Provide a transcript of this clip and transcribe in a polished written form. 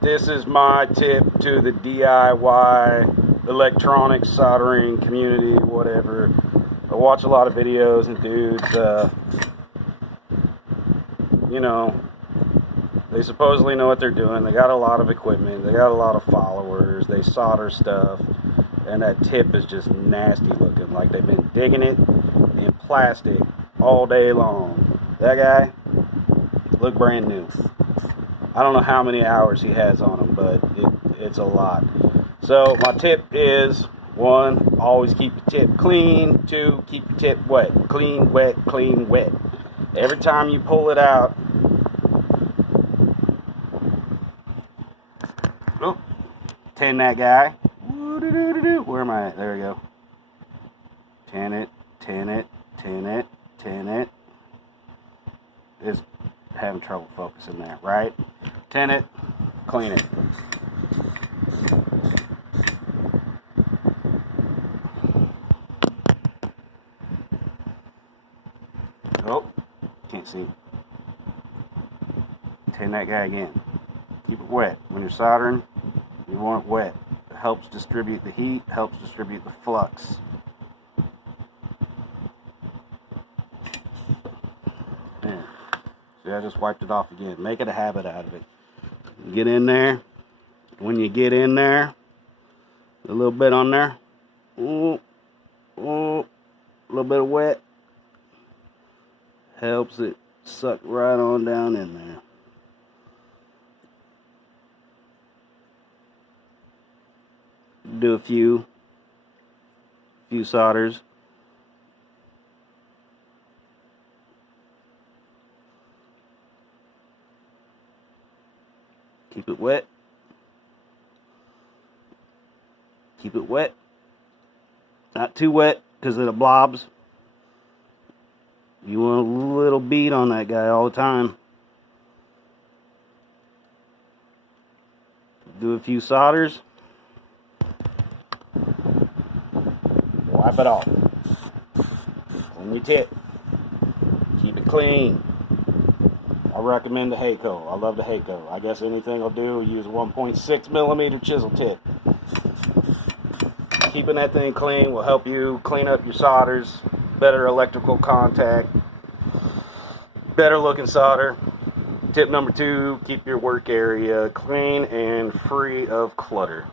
This is my tip to the DIY electronics soldering community, whatever. I watch a lot of videos and dudes, you know, they supposedly know what they're doing. They got a lot of equipment. They got a lot of followers. They solder stuff. And that tip is just nasty looking. Like they've been digging it in plastic all day long. That guy look brand new. I don't know how many hours he has on him, but it's a lot. So my tip is, 1, always keep your tip clean. 2, keep your tip wet. Clean, wet, clean, wet. Every time you pull it out, oh, tin that guy. Where am I at? There we go. Tin it, tin it, tin it, tin it. It's having trouble focusing there, right? Tin it, clean it. Oh, can't see. Tin that guy again. Keep it wet. When you're soldering, you want it wet. It helps distribute the heat, helps distribute the flux. There. See, I just wiped it off again. Make it a habit out of it. Get in there. When you get in there, a little bit on there. Ooh, ooh, a little bit of wet. Helps it suck right on down in there. Do a few solders. Keep it wet. Keep it wet. Not too wet because of the blobs. You want a little bead on that guy all the time. Do a few solders. Wipe it off. Clean your tip. Keep it clean. I recommend the Hayco. I love the Hayco. I guess anything I'll do, use a 1.6 millimeter chisel tip. Keeping that thing clean will help you clean up your solders, better electrical contact, better looking solder. Tip number 2, keep your work area clean and free of clutter.